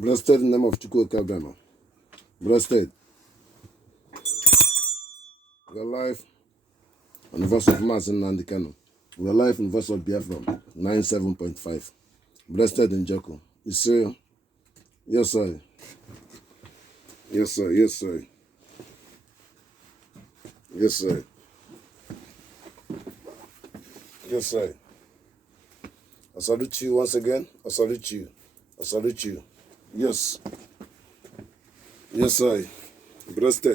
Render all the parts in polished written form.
Blessed in the name of Chukwu Kabema. Blessed. We are live on the verse of Mass in Nandikano. We are live in verse of Biafra 97.5. Blessed in Joko. You say, yes, sir. Yes, sir. Yes, sir. Yes, sir. Yes, sir. I salute you once again. I salute you. I salute you. Yes. Yes, sir. Blessed.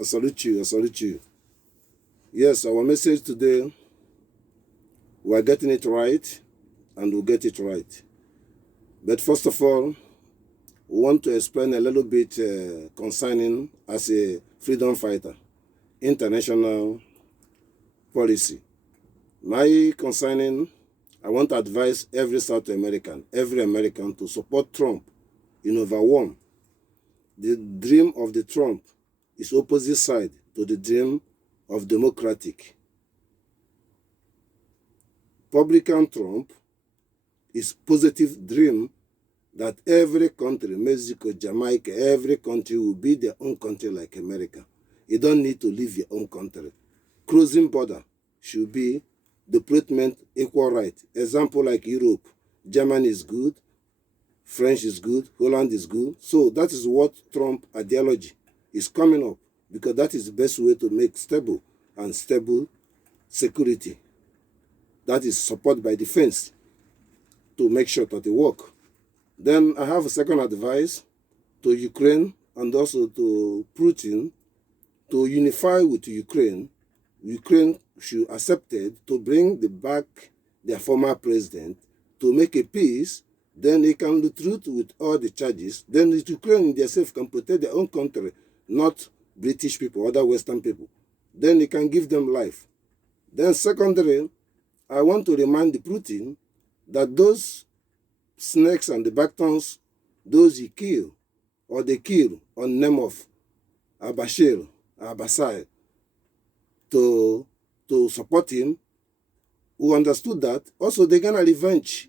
I salute you. I salute you. Yes, our message today, we are getting it right, and we'll get it right. But first of all, we want to explain a little bit concerning as a freedom fighter, international policy. My concerning, I want to advise every South American, every American to support Trump in overwhelm. The dream of the Trump is opposite side to the dream of democratic. Republican Trump is positive dream that every country, Mexico, Jamaica, every country will be their own country like America. You don't need to leave your own country. Crossing border should be development, equal right. Example like Europe, Germany is good, French is good, Holland is good. So that is what Trump ideology is coming up, because that is the best way to make stable security. That is supported by defense to make sure that it work. Then I have a second advice to Ukraine and also to Putin to unify with Ukraine. Ukraine should accept it to bring back their former president to make a peace. Then they can retreat with all the charges. Then the Ukraine themselves can protect their own country, not British people, other Western people. Then they can give them life. Then secondly, I want to remind the Putin that those snakes and the backtones, those he kill or they kill on name of Abashir, Abasai, to support him, who understood that, also they're going to revenge.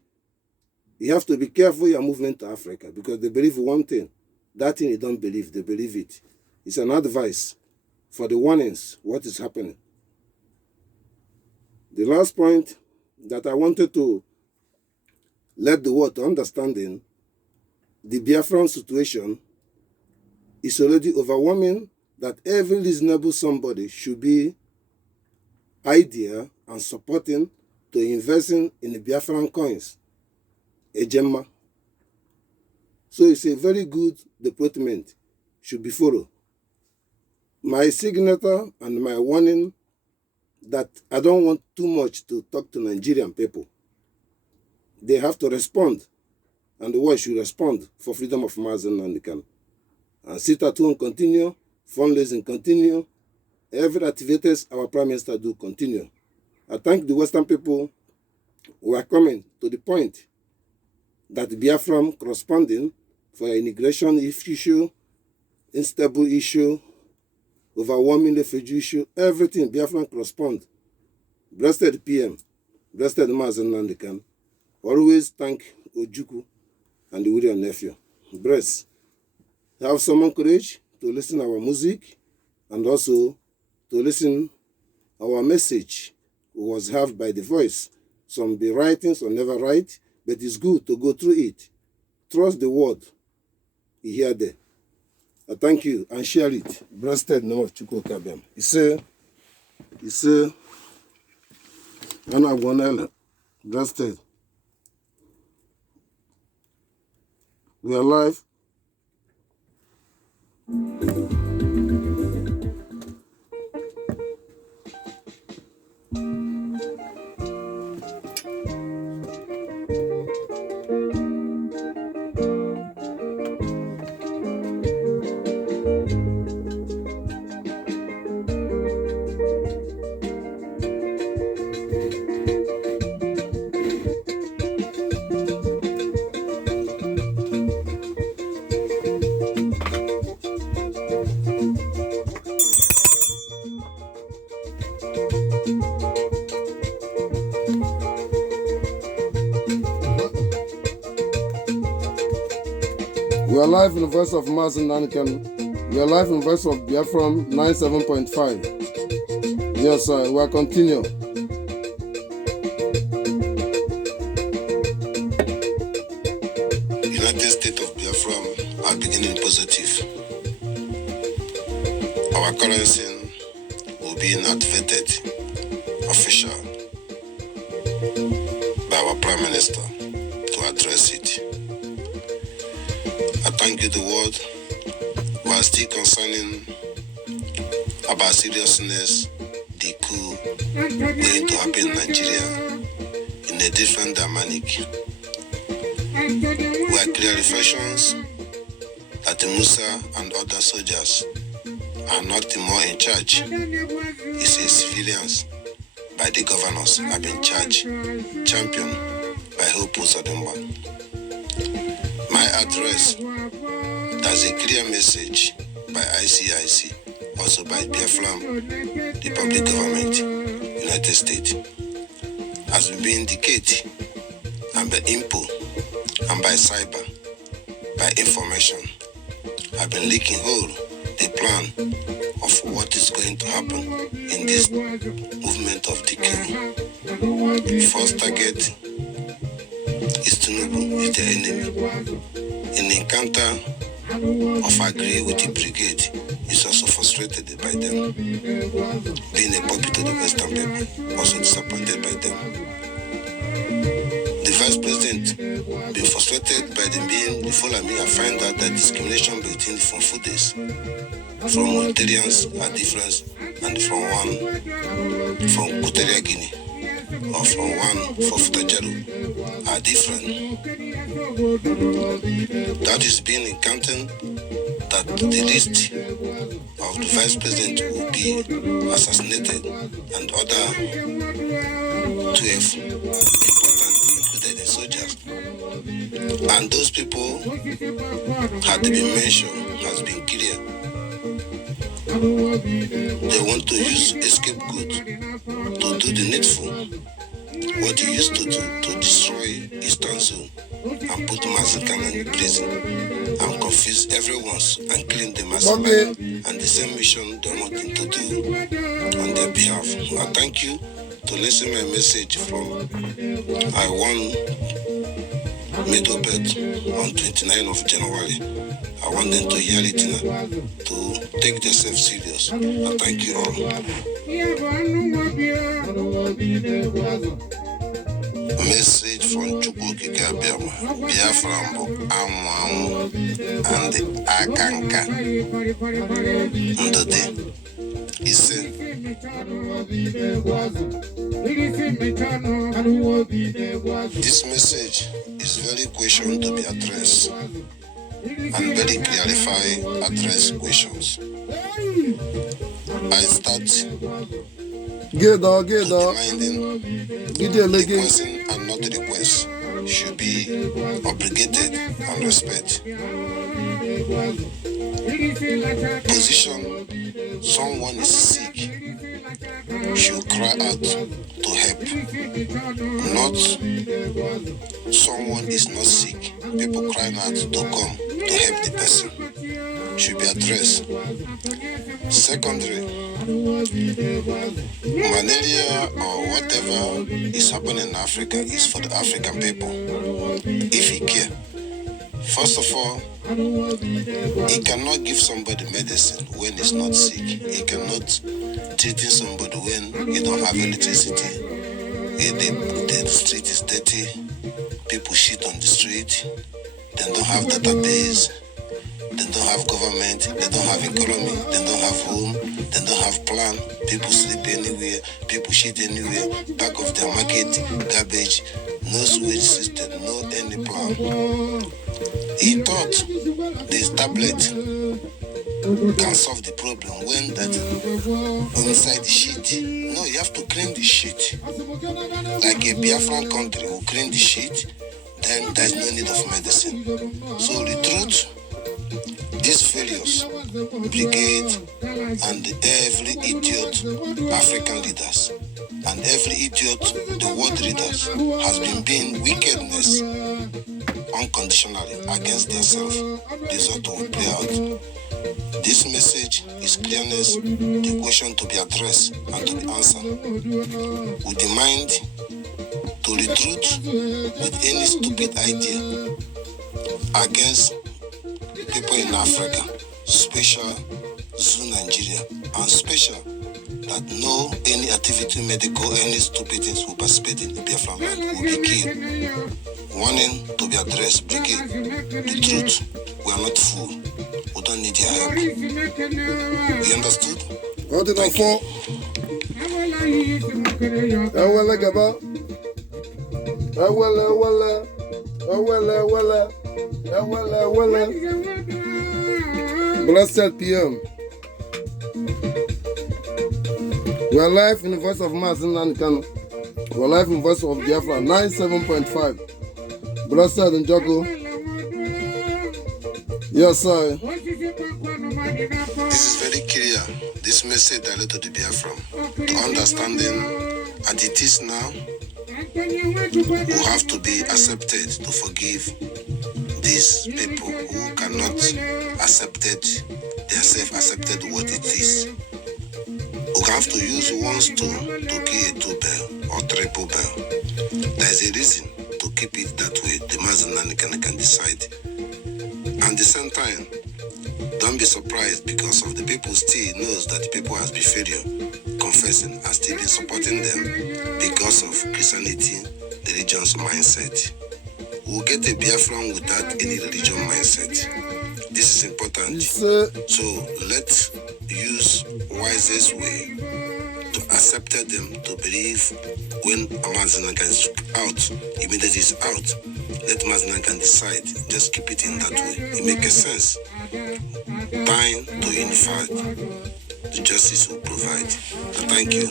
You have to be careful your movement to Africa, because they believe one thing. That thing you don't believe, they believe it. It's an advice for the warnings, what is happening. The last point that I wanted to let the world to understanding, the Biafran situation is already overwhelming, that every reasonable somebody should be idea and supporting to investing in the Biafran coins, a gemma. So it's a very good development, should be followed. My signature and my warning that I don't want too much to talk to Nigerian people. They have to respond, and the world should respond for freedom of mass and Nandikan. And sit at home continue, fundraising continue, every activities our Prime Minister do continue. I thank the Western people who are coming to the point that Biafra corresponding for immigration issue, unstable issue, overwhelming refugee issue, everything Biafra correspond. Blessed PM, blessed Mazen Nandikan. Always thank Ojuku and the William nephew. Bless. Have some courage to listen our music and also to listen our message was have by the voice. Some be writing, some never write, but it's good to go through it. Trust the word. You hear there. I thank you and share it. Blessed name of Chukwu Kabem. He say, Anna Bonella, blessed. We are live. We are live in the voice of Mazen Nanikan. We are live in the voice of Biafra 97.5. Yes, sir. We are continue. United States of Biafra are beginning positive. Our currency will be inactivated, official, by our Prime Minister to address it. I thank you, the world, who are still concerning about seriousness, the coup going to happen in Nigeria in a different dynamic. We are clear reflections that the Musa and other soldiers are not more in charge. It's a civilians by the governors have been charged, championed by Hope Uzodimba. My address, that's a clear message by ICIC, also by Biafra, the public government, United States, has been indicated and by IMPO and by cyber, by information. I've been leaking whole the plan of what is going to happen in this movement of decay. First target is Tinubu, is the enemy. In the encounter of agree with the brigade is also frustrated by them. Being a puppet to the Western people, also disappointed by them. The Vice President being frustrated by them being the Fulani. I find out that discrimination between from Fudes, from Mauritanians are different, and from Equatorial Guinea, or from one for Futajaru are different. That is being encountered that the list of the Vice President will be assassinated and other 12 important included in soldiers. And those people had been mentioned, has been clear. They want to use a scapegoat to do the needful. What he used to do to destroy Eastern Zone and put Mazikan in prison and confuse everyone and clean the massacre, and the same mission they want him to do on their behalf. I thank you to listen my message from I won middle bed on 29th of January. I want them to hear it now, to take themselves serious. I thank you all. Message from Chukukika Biafra Amu and the Akanka. Ndode. He said, this message is very question to be addressed and very clarify address questions. I start reminding the person and not the request should be obligated and respect. Position, someone is sick, should cry out to help. Not someone is not sick, people crying out to come to help the person. Should be addressed. Secondary, malaria or whatever is happening in Africa is for the African people, if he care. First of all, he cannot give somebody medicine when he's not sick. He cannot treat somebody when he don't have electricity. The street is dirty, people shit on the street, they don't have database, they don't have government, they don't have economy, they don't have home, they don't have plan. People sleep anywhere, people shit anywhere, back of their market, garbage, no sewage system, no any plan. He thought this tablet can solve the problem when that inside the shit. No, you have to clean the shit. Like a Biafran country will clean the shit, then there's no need of medicine. So the truth, these failures, brigade and every idiot African leaders and every idiot the world leaders has been wickedness unconditionally against themselves, the result will play out. This message is clearness, the question to be addressed and to be answered. We demand to retreat with any stupid idea against people in Africa, special Zoo Nigeria, and special that no any activity medical, any stupid things will participate in the Biafra land will be killed. Warning to be addressed, brigade. The truth, we are not fool. We don't need your help. You understood? What did I fall? Blessed PM. We are live in the voice of Mazin and Kano. We are live in the voice of Biafra 97.5. Blessed and Joko. Yes, sir. This is very clear. This message directed to the Biafra. To understanding as it is now, who have to be accepted to forgive these people who cannot accepted what it is. We have to use ones to kill a 2 bell or 3 bell. There is a reason to keep it that way. The Mazin can decide. And at the same time, don't be surprised because of the people still knows that the people has been failure, confessing and still been supporting them because of Christianity, the religion's mindset. We'll get a Biafran without any religion mindset. This is important. So let's use wisest way to accept them to believe when Amazinakan is out, immediately is out. Let Mazinakan decide. Just keep it in that way. It makes sense. Time to unify. The justice will provide. Thank you.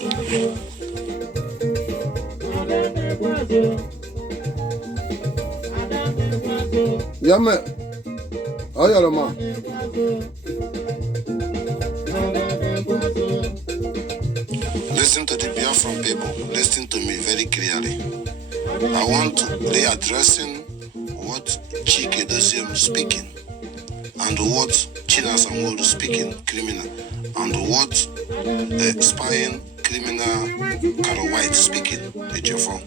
Yeah, man. Oh, yeah, man. Listen to the Biafran people. Listen to me very clearly. I want to readdressing what Chike Dosium is speaking and what Chinas and is speaking, criminal, and what spying criminal Carol White speaking, HFO.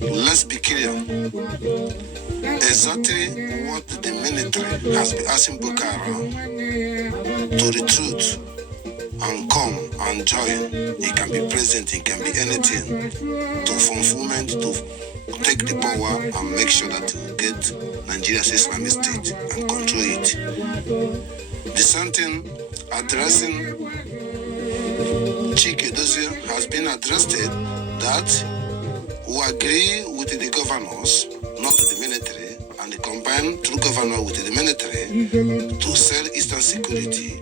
Let's be clear. Exactly what the military has been asking Boko Haram to retreat and come and join. It can be president, it can be anything, to fulfillment, to take the power and make sure that we get Nigeria's Islamic State and control it. The same thing addressing Chike Dozie has been addressed that we agree with the governors, not the military, and the combined through governor with the military to sell Eastern security.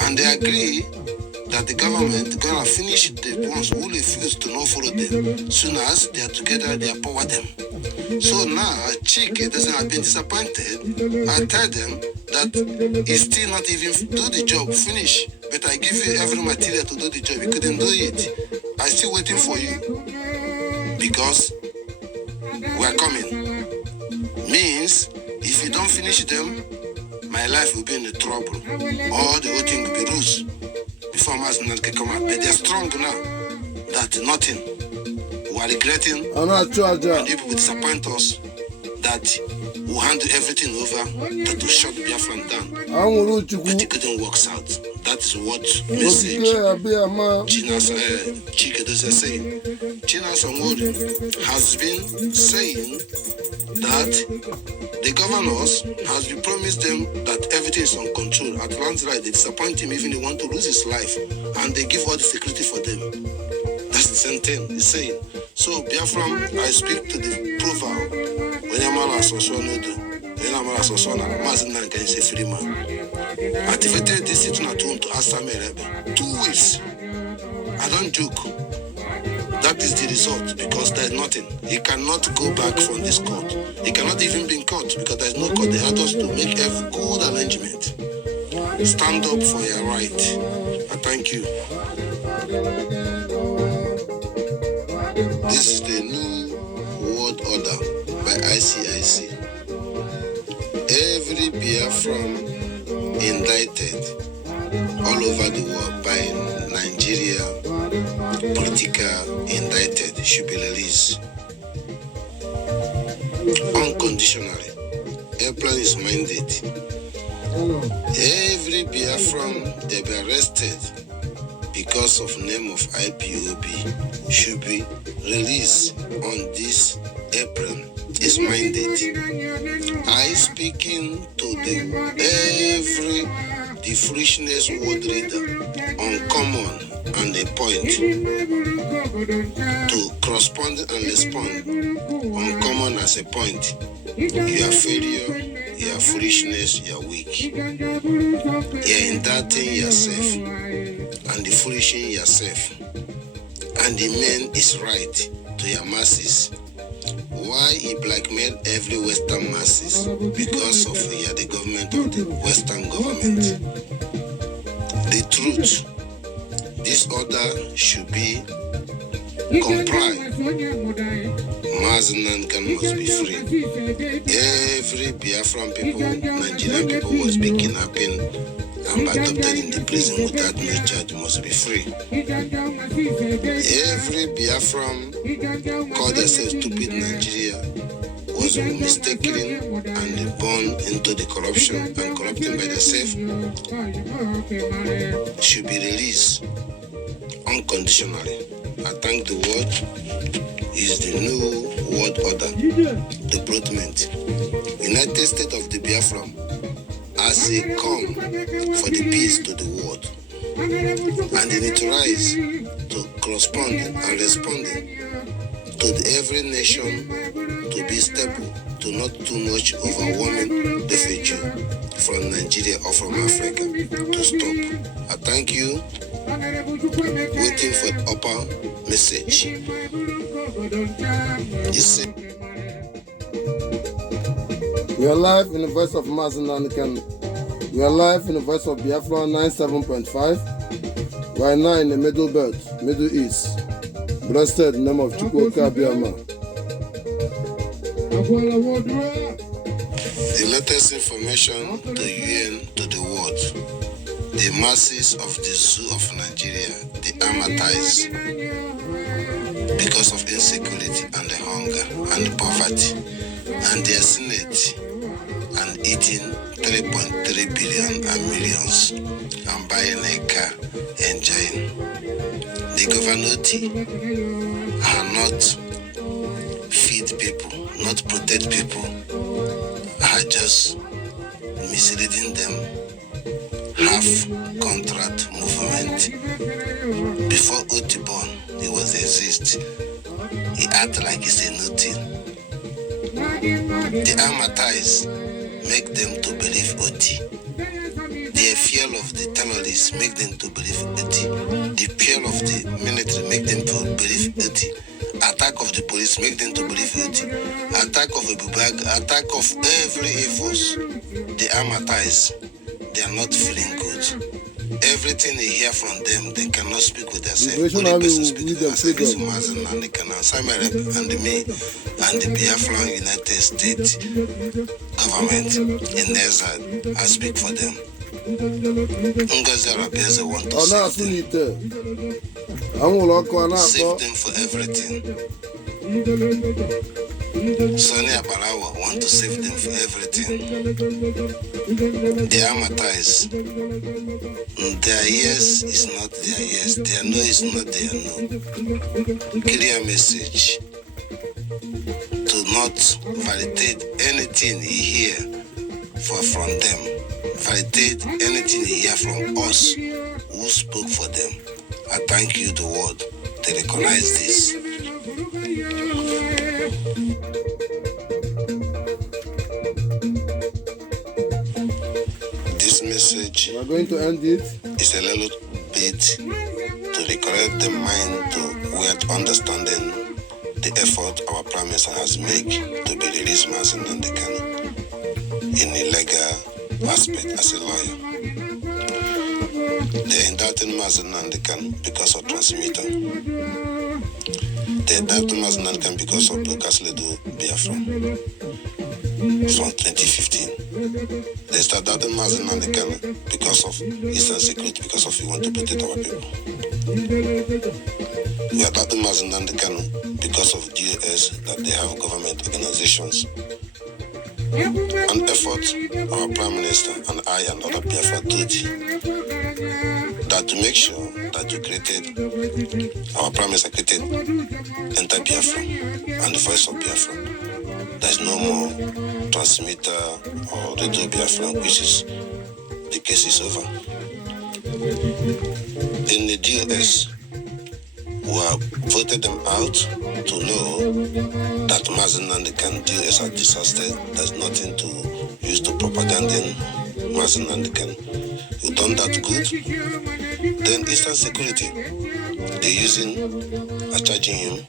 And they agree that the government gonna finish the ones who refuse to not follow them. Soon as they are together, they empower them. So now Chike doesn't have been disappointed. I tell them that he's still not even do the job, finish. But I give you every material to do the job. He couldn't do it. I'm still waiting for you. Because we are coming. Means if you don't finish them, my life will be in the trouble. All the whole thing will be loose before Mazin can come out. But they're strong now that nothing. We are regretting and people will disappoint us that we'll handle everything over that will shut Biafran down. But it couldn't work out. That is what message Chike is saying. Chinas Onwori has been saying that the governors has been promised them that everything is on control. At once right, they disappoint him even he want to lose his life, and they give all the security for them. That's the same thing he's saying. So Biafran, I speak to the proverb when Yamala Sosonodo, when Yamala Sosona, Mazina can say free man. Activated this sitting at home to ask Samuel 2 weeks. I don't joke. That is the result because there is nothing. He cannot go back from this court. He cannot even be in court because there is no court. They had us to make a good arrangement. Stand up for your right. I thank you. This is the new world order by ICIC. every Biafran indicted all over the world by Nigeria, political indicted, should be released unconditionally. Airplane is mandate. Every Biafran they be arrested because of name of IPOB should be released on this April. It's mandate. I speaking to the foolishness word reader on common and a point to correspond and respond on common as a point. You are failure, you are foolishness, you are weak. You are indicting yourself and the foolish in yourself. And the man is right to your masses. Why he blackmailed every Western masses? Because of the government of the Western government. The truth, this order should be complied. Mazenankan must be free. Every Biafran people, Nigerian people was being kidnapping and adopted in the prison without no charge must be free. Every Biafran called themselves stupid Nigeria was mistaken and born into the corruption and corrupting by themselves should be released unconditionally. I thank the word is the new world order, development. United States of the Biafra as they come for the peace to the world. And they need to rise to correspond and respond to every nation to be stable, to not too much overwhelming the future from Nigeria or from Africa to stop. I thank you. Waiting for the upper message. We are live in the voice of Mazenankan. We are live in the voice of Biafra 97.5. We are now in the Middle Belt, Middle East. Blessed name of Chukwuka Biama. The latest information to UN, to the world. The masses of the zoo of Nigeria, the traumatized because of insecurity and the hunger and the poverty, and their senate and eating 3.3 billion and millions and buying a car, enjoying. The government are not feed people, not protect people, are just misleading them. Half contract movement. Before Otibon, he was exist. He act like he's a new thing. The Amatites make them to believe Oti. The fear of the terrorists make them to believe Oti. The fear of the military make them to believe Oti. Attack of the police make them to believe Oti. Attack of a bag, attack of every force. The Amatites, they are not feeling good. Everything they hear from them, they cannot speak with themselves. Only person speak with themselves and they can answer me and me and the Biafran United States government in Nezad. I speak for them. Ngazara want to save them. Save them for everything. Sonny Abarawa want to save them for everything. They are Amatites. Their yes is not their yes. Their no is not their no. Clear message to not validate anything he hear from them. Validate anything he hear from us who spoke for them. I thank you, the world, to recognize this. This message we are going to end it. Is a little bit to reconnect the mind to weird understanding the effort our Prime Minister has made to be released Mazen Nandekan in a legal aspect as a lawyer. They indicted Mazen Nandekan because of transmitter. They indicted Mazen Nandekan because of Lucas Ledo Biafra. from 2015. They started Mazen and the Kano because of Eastern security, because of we want to protect our people. We are starting Mazen and the Kano because of DOS, that they have government organizations. An effort our Prime Minister and I and other Biafra did, that to make sure that we created, our Prime Minister created Enter Biafra and the Voice of Biafra. There's no more transmitter or radio Biafra, which is, the case is over. In the DOS, we have voted them out to know that Mazen and the DOS are disaster. There's nothing to use to propaganda Mazen and the You've done that good. Then Eastern security, are charging him.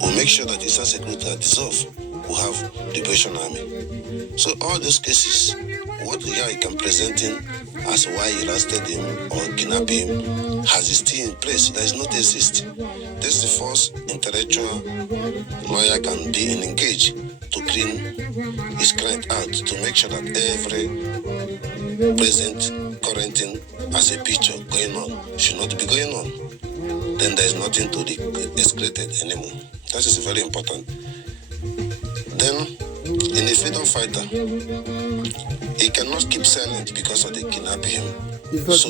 We'll make sure that Eastern security are dissolved. We'll have liberation army. So all those cases, what the guy can present him as why he arrested him or kidnapped him, has it still in place? There is no desist. This is the first intellectual lawyer can be engaged to clean his client out, to make sure that every present current thing as a picture going on should not be going on. Then there is nothing to be escalated anymore. That is very important. Then, in the freedom fighter, he cannot keep silent because of the kidnapping him. So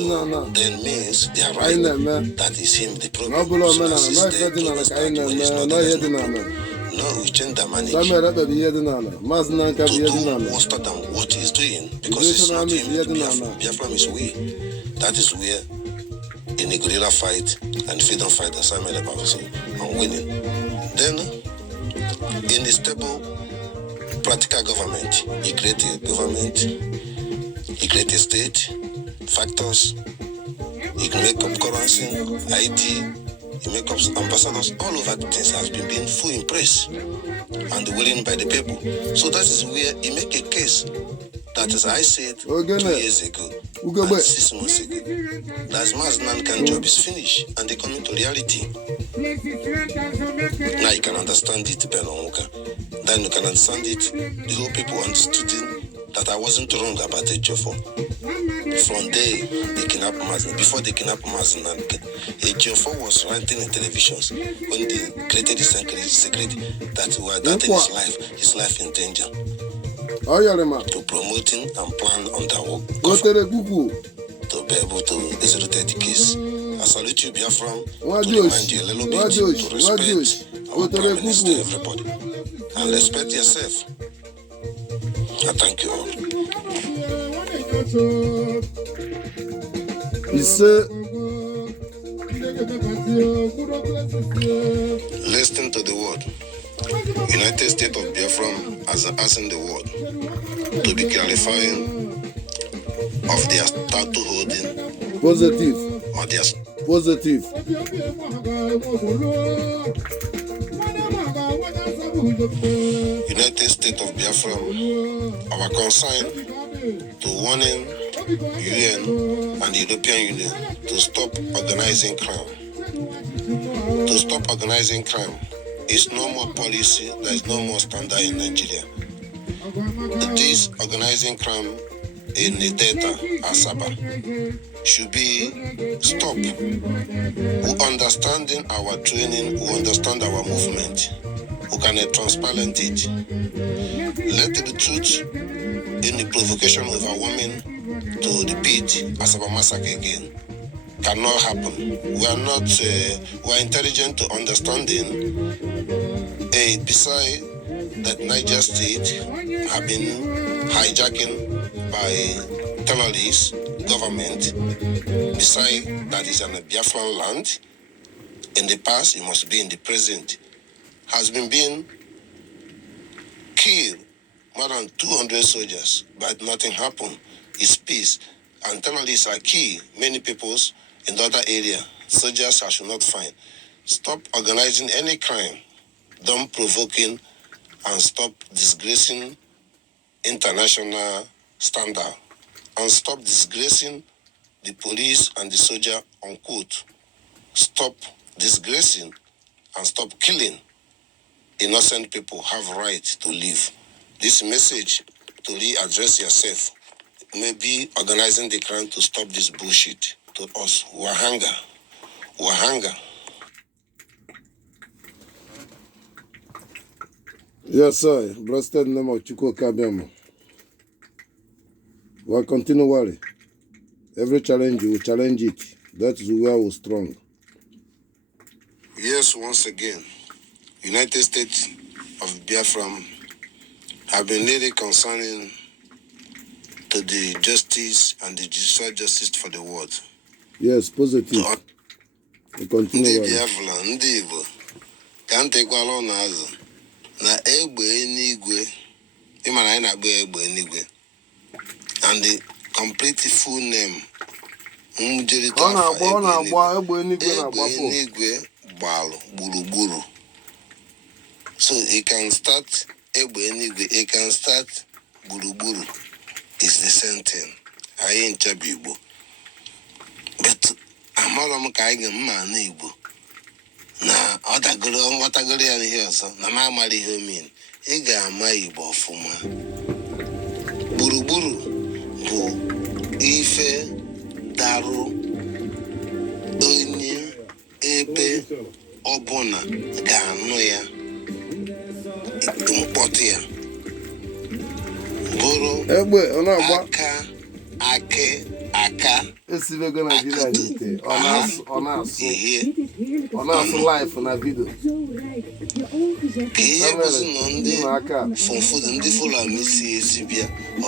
then means they are right that is him the problem. So as he's dead, when he's not, there is no problem. No, we change the management to do worse than what he's doing, because it's not him, it's Biafra. Biafra is we. That is where in a guerrilla fight and freedom fight, as I made about, so I'm winning. Then in the stable practical government, he created government, he created state, factors, he can make up currency, IT, he make up ambassadors, all of that things has been being full in press and willing by the people. So that is where he make a case that, as I said 2 years ago, and 6 months ago, that Maznan can job is finished and they come into reality. Now you can understand it, Benomuka. Then you can understand it. The whole people understood it, that I wasn't wrong about the Ejiofor. From there, they kidnapped Maznan. Before they kidnapped Maznan, Ejiofor was ranting in televisions when they created this secret that we were that his life in danger. To promoting and plan on the work to be able to execute the case. I salute you, Biafra, to remind you a little bit to respect our Prime Minister, everybody, and respect yourself. I thank you all. Listen to the word. United States of Biafra as asking the word to be clarifying of their status holding. Positive. Or their positive. United States of Biafra, our concern to warning UN and the European Union to stop organizing crime. To stop organizing crime. It's no more policy, there is no more standard in Nigeria. This organizing crime in the data, Asaba, should be stopped. We understanding our training, we understand our movement. We can transparent it. Let the truth in the provocation of our women to repeat Asaba massacre again cannot happen. We are not, we are intelligent to understanding. Besides that Niger State have been hijacking by terrorist government, besides that is an Biafran land, in the past, it must be in the present, has been being killed more than 200 soldiers, but nothing happened. It's peace. And terrorists are key. Many peoples in the other area, soldiers I should not find. Stop organizing any crime. Don't provoking and stop disgracing international standard. And stop disgracing the police and the soldier, unquote. Stop disgracing and stop killing. Innocent people have right to live. this message to readdress yourself. Maybe organizing the crowd to stop this bullshit to us. Wahanga. Yes, sir. Blessed name of Chukwu Kabiamo. We'll continue worry. Every challenge, you will challenge it. That is where we're strong. Yes, once again, United States of Biafra have been really concerning to the justice and the judicial justice for the world. Yes, positive. We continue worry. Biafra, ndị Igbo, ka ntekwala n'azụ na egbe enigwe, ịmara anyị na-agba egbe enigwe, and the complete full name. Egbe enigwe gbalụ gburugburu. So it can start egbe enigwe, it can start gburugburu. It's the same thing. Anyị nchabi Igbo. But amara m ka anyị ga-mma na Igbo. Na ọtagoro ya n'ihe ọzọ, na m amara ihe omen. Ị ga-ama Igbo ọfụma. Gburugburu bụ ife darụ onye ebe ọbụla ga-anụ ya, mkpọtụ ya. Bụrụ aka esivego Nigeria n'ite ọ na-asụ life na video ka ihe bụzi nọ ndị fọfụdụ ndị Fulani si esi bịa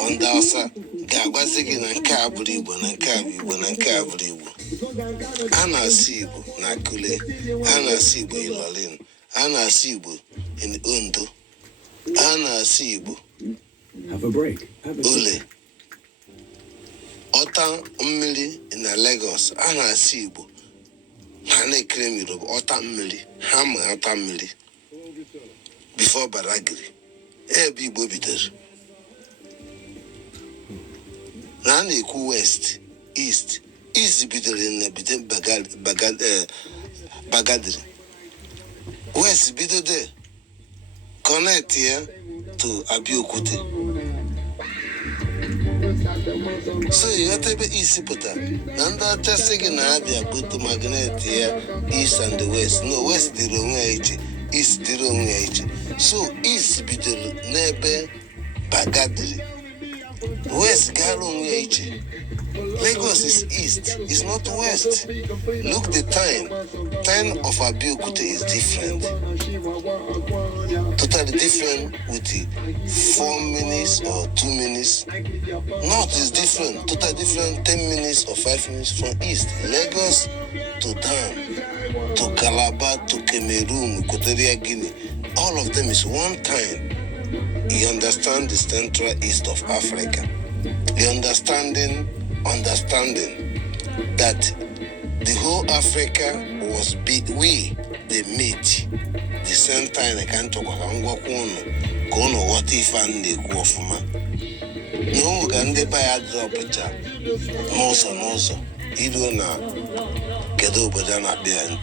ndị Hausa ga-agbazi gị na nke a bụrụ Igbo na nke a bụ Igbo na nke a bụrụ Igbo. A na-asụ Igbo na Akure, a na-asụ Igbo Ilorin, a na-asụ Igbo in Ondo, a na-asụ Igbo Ole, ọta mmiri na Lagos, a na-asụ Igbo ha na-ekere m Yoruba ọta mmiri, ha ma ọta mmiri before Badagry ebe Igbo bidoro. Na a na-ekwu West, East bidoro na Bagadri. West bido there, connect here to Abeokuta. So you have to be easy put up. And that just again Abia put to magnet here, East and the West. No, West the wrong age, East the wrong age. So East bido nebe Bagadri. West Garong age. Lagos is east, it's not west. Look the time. Time of Abeokuta is different. Totally different with the 4 minutes or 2 minutes. North is different. Totally different 10 minutes or 5 minutes from east. Lagos to Dam, to Calabar, to Cameroon, Equatorial Guinea. All of them is one time. You understand the central east of Africa. The understanding that the whole Africa was we they meet the same time. I can't talk about kono what if and they go for man. No can they buy a drop a chap. No. You don't know. Get over than behind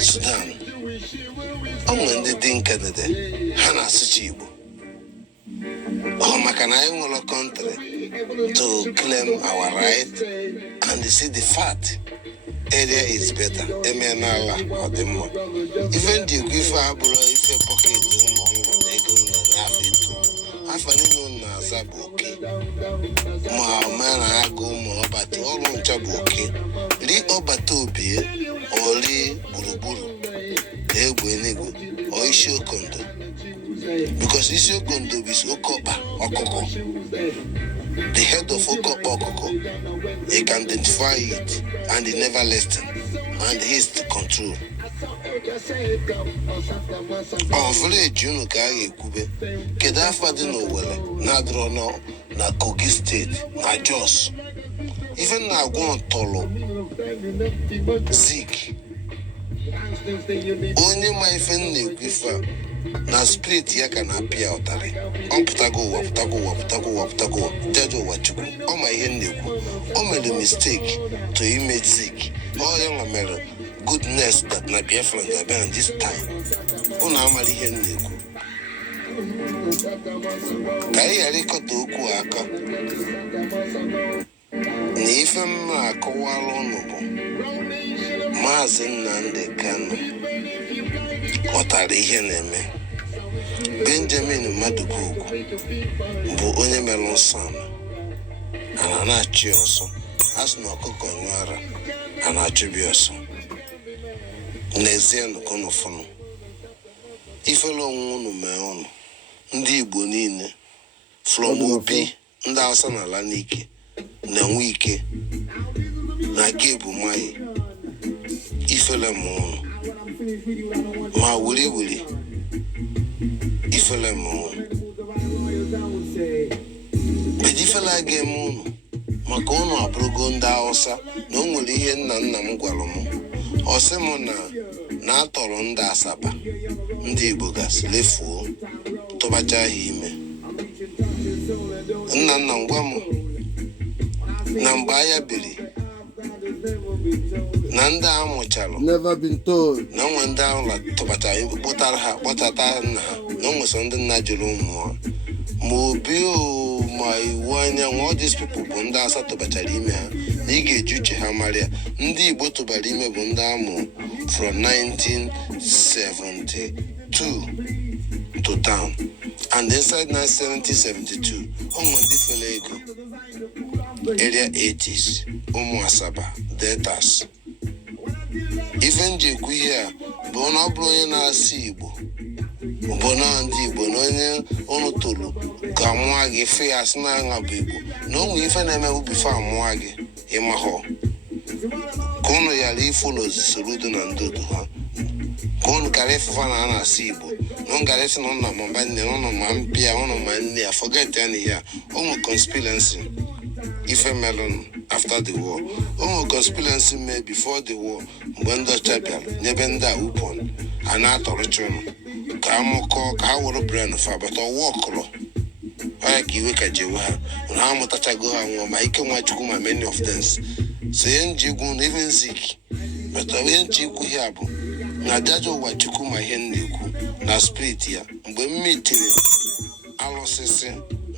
Sudan. I'm when they think Canada. Hana Suchibo. Oh, Makanai country to claim our right and see the fact area is better. Even the Gifa if a pocket they go half an na Zaboki. Man, I go more, but all on Jaboki. Lee Obatobi or Lee Buruburu, Ebuenigo or Isho Kondo. Because Isho Kondo is Okoba Okoko. The head of Okoko, he can identify it and he never listen, and he's the control. On village, you know, Kube, Kedafa didn't know well, Nadrono, na Kogi State, na Jos. Even now, go on Tolo, Zik. Only my friend Gifa. Na spirit ya can appear utari. Putago, Jajo Wachuku. Oh my henneku. Oh made a mistake to image Zik. Oh young American goodness that na Biafra and this time. Oh na mali henneku. ka anyị ghara ịkọta okwu aka na ife mma akọwala ụnụ bụ Maazị Nnamdi Kanu ghọtara ihe na-eme. Benjamin Madụbugwu bụ onye mere nsọ ana na-achị ọsọ, a sị na ọkụkọ nyụọ ara a na-achụbi ọsọ. N'ezie nụ ka unu fụnụ ifele onwe unu mee unu ndị Igbo niile from Obi ndị Hausa na ala n'ike na-enwe ike na gebu maghị ifele ma unu ma wiri ifele ma unu beji ifele a ga-eme unu maka unu abụrụgo ndị Hausa na o nwere ihe nna m gwara m ọ sị m na atọrọ ndị Asaba ndị Igbo gasị lefuo tụbacha ha ime. Nna m gwa m na mgbe agha biri na ndị a mụchara Never been told. na nwe ndị ahụ tụbachara kpọtata nna ha na o nwesọ ndị nna jụrụ ụmụ ha ma Obi ma Iwu Anyanwụ all these people bụ ndị Asa tụbachara ime ha na ị ga-eji uche ha mara ya. Ndị Igbo tụbara ime bụ ndị amụrụ from 1972 to town, and inside 1972 ụmụ ndị fere ego area 80s ụmụ Asaba Deltas. Ife nji ekwu ihe a bụ na ọ bụrụ onye na-asụ Igbo bụ na ndị Igbo na onye unu tolu ka mụọ gị fe ya asị na agha bụ Igbo na onwe ife na-eme ubife amụọ gị ịmahọ ka unu ghara ifolo usoro udo na ndodo ha, ka unu kara ịfụfa na a na-asụ Igbo na unu gara isi na ụnụ ma nne ụnụ ma mpịa ụnụ ma nne ya forget ya na ihe a. Ụmụ conspiracy ife melụnụ after the war, ụmụ conspiracy mee before the war mgbe ndị ọcha bịara nyebe ndị a upon a na-atọrọcha ụnụ ka amụkọ ka ha were bren fa bata ọwa ọkụrụ ọya ka iwe ka jewe ha na ha mụtachago ha nwụọ ma ike Nwachukwu ma many of them. So ihe nji igwu na even zik bata ihe nji ikwu ihe bụ na ajaja ụwa Chukwu ma ihe m na-ekwu na spirit ya mgbe mmitiri alụsịsị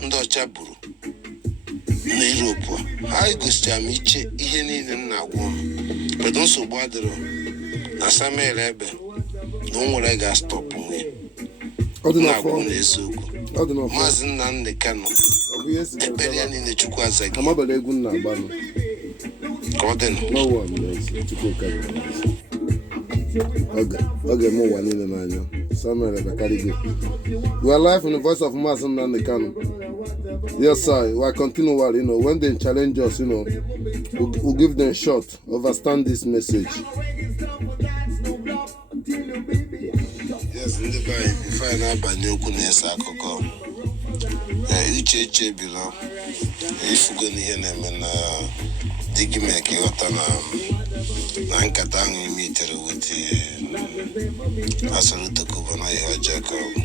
ndị ọcha buru na Europe ha gosichara m iche ihe niile m na-agwa ụnụ bedo nsogbu adịrọ na Samuel ebe na o nwere ga-astọpụ nwe na-agwa na eziokwu. Maazị Nnamdi Kanu ekpere ya niile Chukwu azaghị ka ọ dị Okay, more one in the nine. Samuel Bakarigo. We are live in the voice of Maazị Nnamdi Kanu. Yes, sir. We are continue, you know, when they challenge us, you know, we'll give them a shot, understand this message. Yes, ndị be anyị ife anyị na-abanye okwu na-ese akụkọ iche bilo ifugo n'ihe na-eme na digime ka ịghọta na nkata ahụ ime itere wete asọrọ tokobo na ihe ọjọọ ka ọ bụ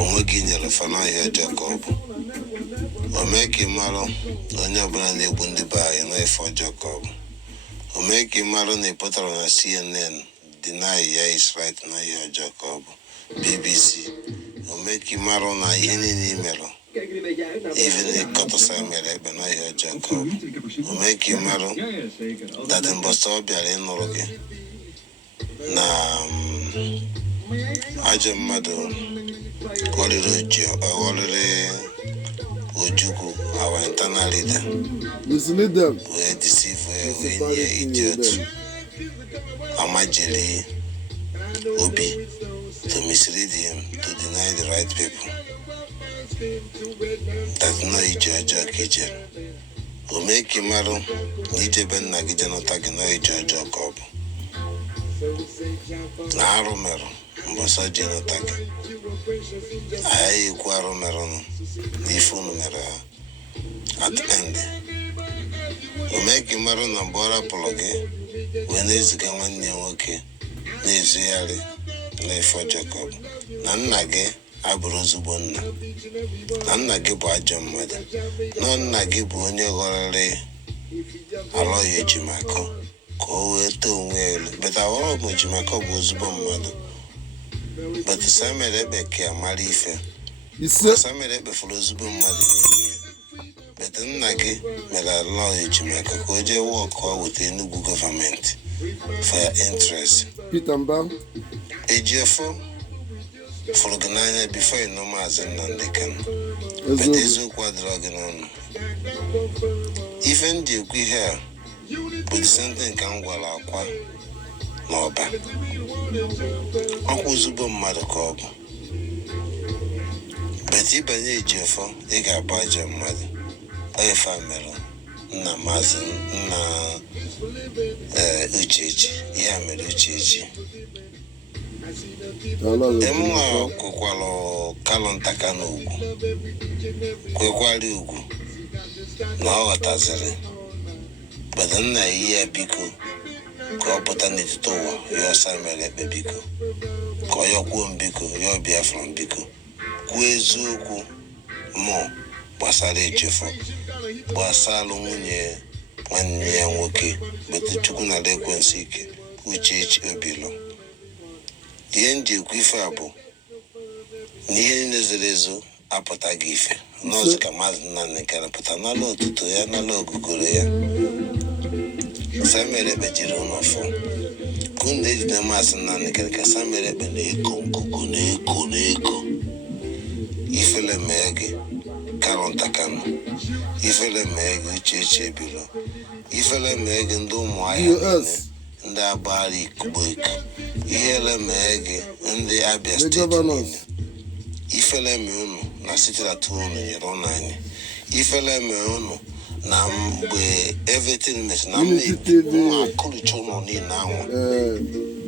onwe gị nyere fa na ihe ọjọọ ka ọ bụ o mee ka ị mara onye ọbụla na-egbu ndị be anyị na ife ọjọọ ka ọ bụ o mee ka ị mara na ị pụtara na CNN deny ya is right na ihe ọjọọ ka ọ bụ BBC o mee ka ị mara na ihe niile i mere even ịkọtọsa mere ebe na ihe ọjọọ ka ọ bụ o mee ka ị mara that mbọsị ọ bịara ịnụrụ gị na ajọ mmadụ ọrịrị Ojukwu our internal leader Mislead them. wee deceive wee idiot Amajiri Obi to mislead him to deny the right people that no ije ọjọọ ka ije o mee ka ị marụ na ijebe nna gị jenụta gị na ije ọjọọ ka ọ bụ na arụ merụ mbọsọ jenụta gị anyị ekwu arụ merụnụ na ife unu mere ha at end o mee ka ị marụ na mgbe ọ rapụrụ gị wee na-eziga nwanne ya nwoke na-ezugharị na ife ọjọọ ka ọ bụ na nna gị abụrụ ozugbo nna na nna gị bụ ajọ mmadụ na nna gị bụ onye ghọrịrị alọghị ejimakọ ka o wee too onwe elu beta ọrụ bụ ejimakọ bụ ozugbo mmadụ but Samuel Ebeke Marife. Samuel Ebe for Zubum Madi. But then Nagi made a law Jamaica Koje work with the new government for your interest. Pitamba. A GFO for Ghana before you know Mazen and they can. But there's no quadrogen on. Even the we here, but something can go out. No bad. Uncle Zubum Madacob. But even a GFO, they got budget mother. A family. Na Mazin, na Uchichi, Yamid Uchichi. Emu kukwalo kalon takanu kukwali ugu na watazere badan na iya biko ko botani towa yo samele biko ko yo kumbiko yo Biafra biko kwezuku mo basare chefo basalo munye nwanne nwoke betu chukwu na lekwensi ike Uchichi obilo Yendi Kwifabu Niene Zerezo Apatagife Nozika Maznan Carapatana to Yana Gugurea Samere Bejirono for Kunde the Masanan Samere Beneco Kuneko Ifele Meg Carontakano Ifele Meg Uchichi below Ifele Meg and do my Nda bari kuboika ihele mege ndị Abia State ifele meunu na sitira tunu nyerona anyị ifele meunu na mgbe everything mes na mma akụricho no ni na anwa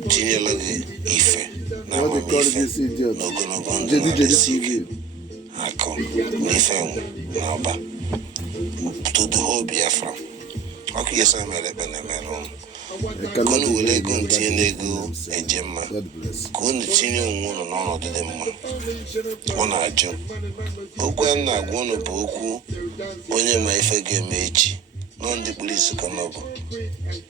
tinyela gị ife na ife n'ogologo ndụ na resivi akụ n'ife na ọba to the whole Biafra ọkụ yesa mere ebe na mere Kunu will go and Tinego, a gemma. Kunu Tino no to them. One I joke. Okwana Guano Boku, Bonya my faggy mechi, non the police come up.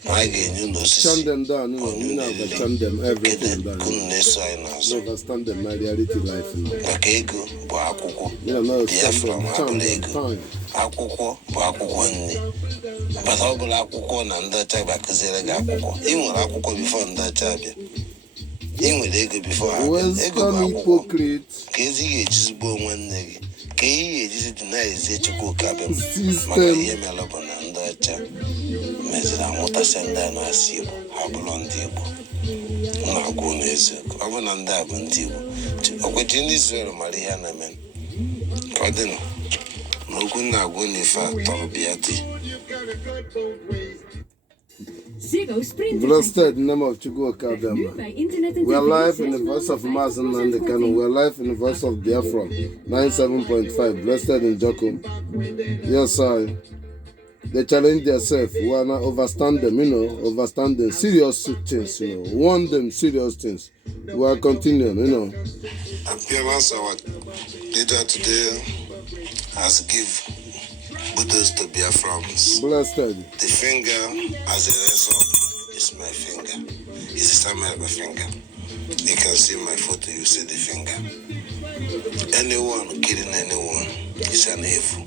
I gain you no Chant them down, you know, chant them everything. Couldn't sign us. Understand them, my reality life. Nakego, Bakuko, Biafra, Makulego, Akuko, Bakuko. But how will Akuko and that type of Kazeraga? Even Akuko before that type. Even with Ego before Ego hypocrite. Kazi is born one nigga. Kay is denies it to go cabin. Makaye Melabon and that chap. Mesra Motasenda Nasib, Hablon Table. Nagunes, Avananda Bantibo. Opportunities were Mariana men. Cardinal. No good now going if I told Beatty. Blessed name of Chugo Kabema. We are live in the voice of Mazen and the Canon. We are live in the voice of Biafra 97.5. Blessed in Joko. Yes, I. They challenge themselves. We are not overstand them, overstanding serious things, warn them serious things. We are continuing, Appearance our leader today has give Buddhas to Biafrans. Blessed. The finger as a result is my finger. It's the same as my finger. You can see my photo, you see the finger. Anyone killing anyone is an evil.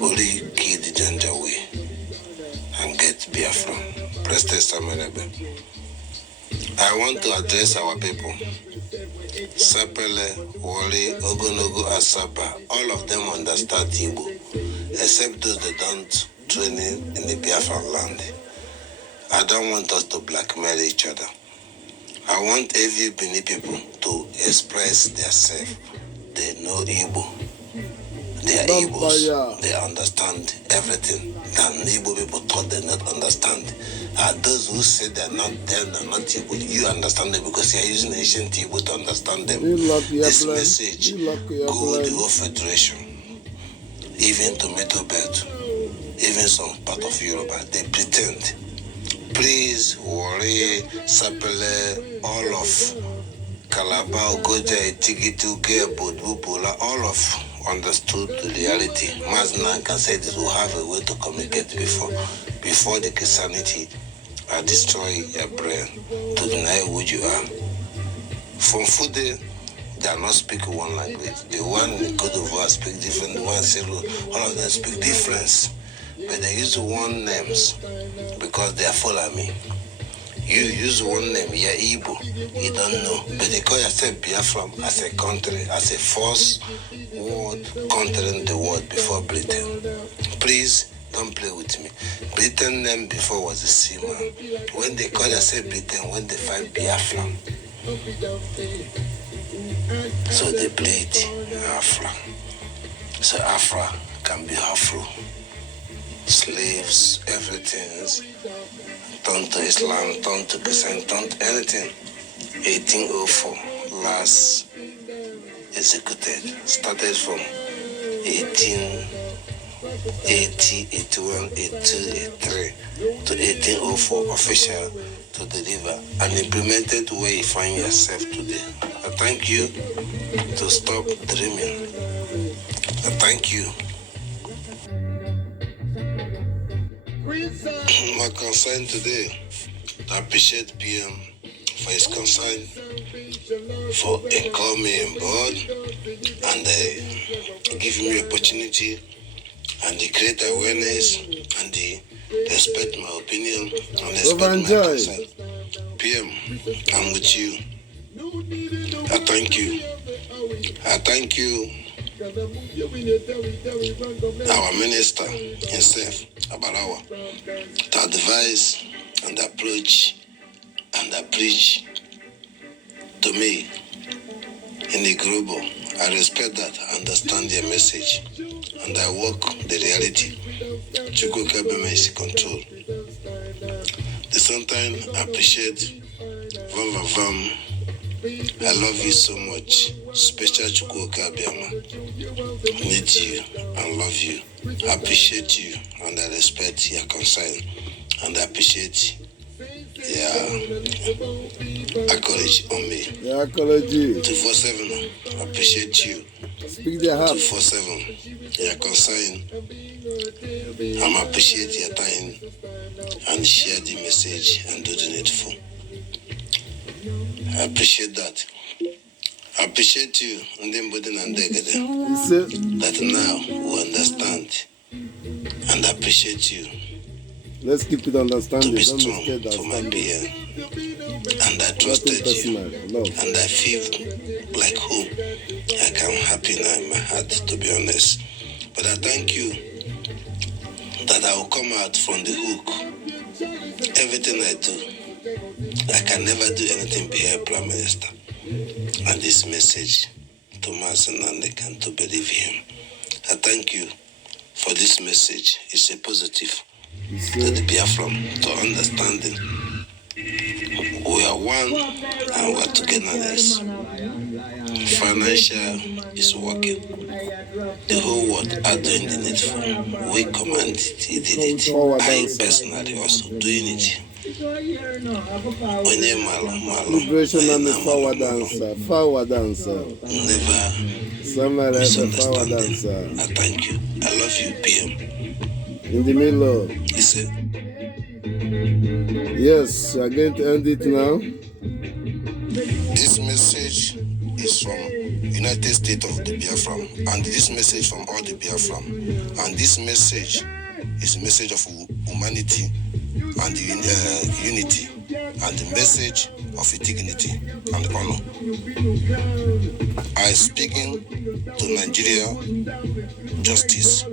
Only kill the danger way and get Biafra. Press testament. I want to address our people. Sapele, Wole, Ogonogo, Asaba, all of them understand Igbo, except those that don't train in the Biafra land. I don't want us to blackmail each other. I want every Bini people to express themselves. They know Igbo. They are Igbos. They understand everything that Igbo people thought they not understand. And those who say they're not Igbo, you understand them because you are using ancient Igbo to understand them. This message go the whole federation, even to Middle Belt, even some part of Europe. They pretend. Please, worry, Sapele, all of Calabar, Goja, Tigitu, Bubola, all of understood the reality. Maznan can say this will have a way to communicate before the Christianity destroy your brain to deny who you are. From Fude, they are not speaking one language. The one in Cote d'Ivoire speak different, the one in Sierra Leone, all of them speak different. But they use one names because they are following me. You use one name, you're Igbo, you don't know. But they call yourself Biafra as a country, as a first world country in the world before Britain. Please don't play with me. Britain name before was a seaman. When they call themselves Britain, when they find Biafra, so they play it Afra. So Afra can be Afro. Slaves, everything. Turn to Islam, turn to Christian, turn to anything. 1804, last executed. Started from 1880, 81, 82, 83 to 1804, official to deliver and implemented where you find yourself today. I thank you to stop dreaming. I thank you. My concern today, I appreciate PM for his concern, for calling me on board and giving me opportunity and the great awareness and the respect my opinion and respect my concern. PM, I'm with you. I thank you. I thank you. Our minister himself, Abarawa, to advise and approach and preach to me in the global. I respect that, I understand their message, and I work the reality. Chukwu Kabeme is control. The same time, I appreciate Vam. I love you so much. Special Chukwu Kabeme. Need you and love you. I appreciate you and I respect your concern. And I appreciate your encourage on me. Yeah, encourage 247, I appreciate you. Speak the heart. 247, your concern. I appreciate your time and share the message and do the needful. I appreciate that. I appreciate you and then that now we understand and I appreciate you. Let's keep it understanding. To be strong for my PM. And I trusted you. And I feel like home. I'm happy now in my heart, to be honest. But I thank you that I will come out from the hook. Everything I do, I can never do anything behind Prime Minister. And this message to Master Nandekan to believe him. I thank you for this message. It's a positive to the Biafra, to understanding. We are one and we are togetherness. Financial is working. The whole world are doing the needful. We command it, he did it. I personally also doing it. Liberation and the forward dancer. Never misunderstanding. I thank you. I love you, PM. In the middle. He said, yes, we are going to end it now. This message is from United States of the Biafra, and this message from all the Biafra, and this message is a message of humanity and unity, and the message of dignity and honor. I speaking to Nigeria justice,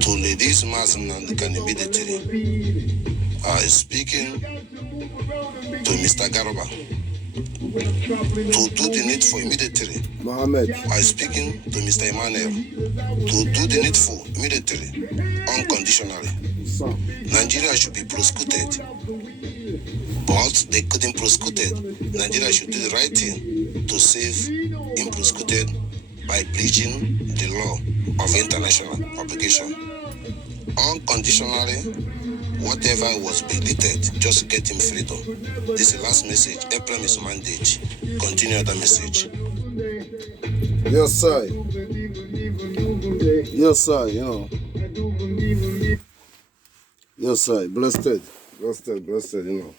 to ladies mass and the military. I speaking to Mr. Garba to do the needful immediately. Mohammed. I speaking to Mr. Emmanuel to do the needful immediately, unconditionally. Nigeria should be prosecuted, but they couldn't prosecute it. Nigeria should do the right thing to save him prosecuted by breaching the law of international obligation. Unconditionally, whatever was deleted, just to get him freedom. This is the last message. April is mandate. Continue the message. Yes, sir. Yes, sir, you know. Yes, sir. Blessed, you know.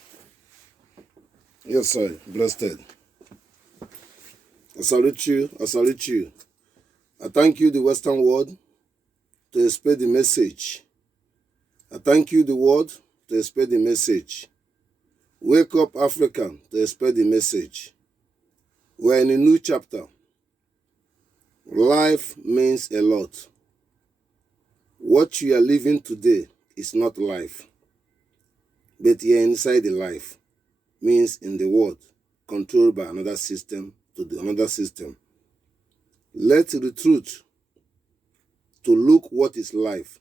Yes, sir. Blessed. I salute you. I salute you. I thank you, the Western world, to expect the message. I thank you, the world, to expect the message. Wake up, Africa, to expect the message. We're in a new chapter. Life means a lot. What you are living today is not life, but you're inside the life. Means in the world, controlled by another system to another system. Let the truth to look what is life.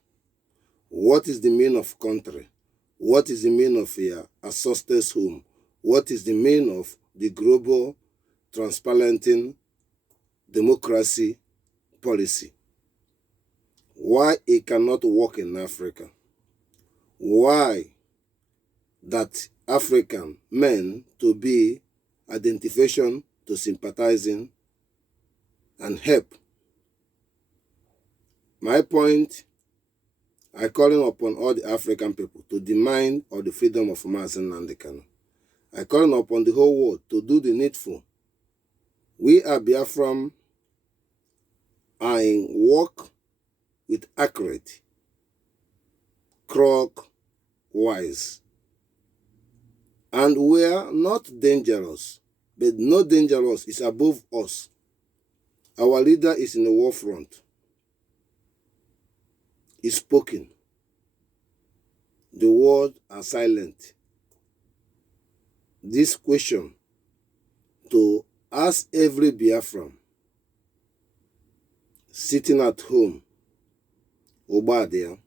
What is the meaning of country? What is the meaning of a success home? What is the meaning of the global transparenting democracy policy? Why it cannot work in Africa? Why that African men to be identification to sympathizing and help? My point, I calling upon all the African people to demand of the freedom of Mazi Nnamdi Kanu. I calling upon the whole world to do the needful. We are Biafran are in work with accurate, clockwise. And we are not dangerous, but no dangerous is above us. Our leader is in the war front. He's spoken. The world are silent. This question to ask every Biafran sitting at home, Obadia,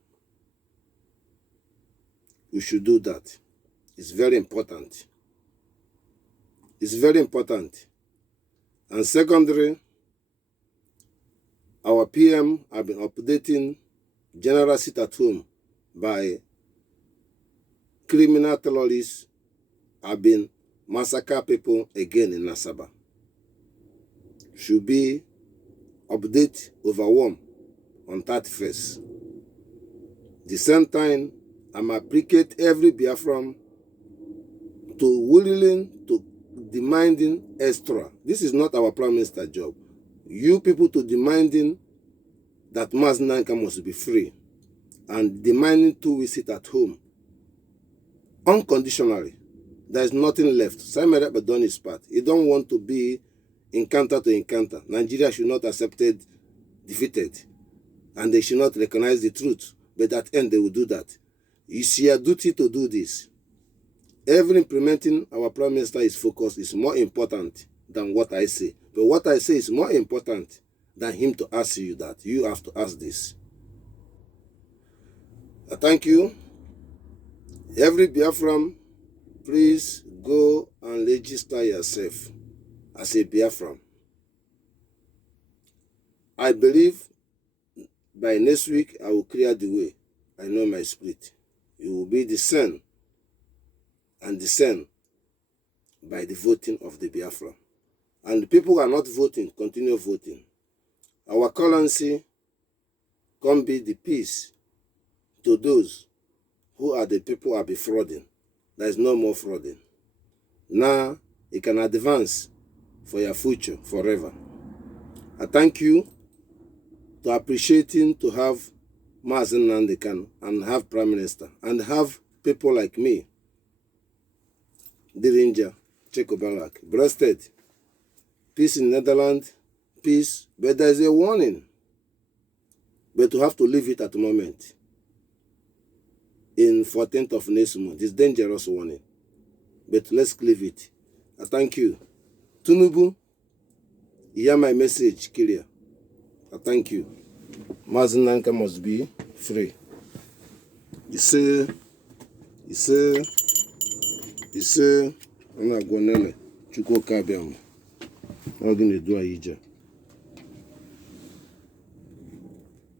we should do that. It's very important. It's very important. And secondly, our PM have been updating general sit at home by criminal terrorists have been massacre people again in Nasaba. Should be update overwhelm on 31st. The same time, I'm applicate every Biafran to willing to demanding extra. This is not our Prime Minister job. You people to demanding that Mazi Nnamdi Kanu must be free and demanding to sit at home unconditionally. There is nothing left. Simon Ekpa done his part. He don't want to be encounter to encounter. Nigeria should not accept it defeated, and they should not recognize the truth. But at the end, they will do that. It's your duty to do this. Every implementing our Prime Minister is focused is more important than what I say. But what I say is more important than him to ask you that. You have to ask this. I thank you. Every Biafran, please go and register yourself as a Biafran. I believe by next week I will clear the way. I know my spirit. You will be discerned and discerned by the voting of the Biafra. And the people who are not voting, continue voting. Our currency can be the peace to those who are the people who are defrauding. There is no more frauding. Now you can advance for your future forever. I thank you to appreciating to have Mazi Nnamdi Kanu and have Prime Minister and have people like me, the Ranger, Czechoslovakia, Breasted, peace in Netherlands, peace, but there is a warning. But you have to leave it at the moment. In 14th of next month, it's dangerous warning. But let's leave it. I thank you. Tunubu, you hear my message clear. I thank you. Mazi Nnamdi Kanu must be free. You say, I'm not going to Chuko Kabiam. I'm going to do a hijab.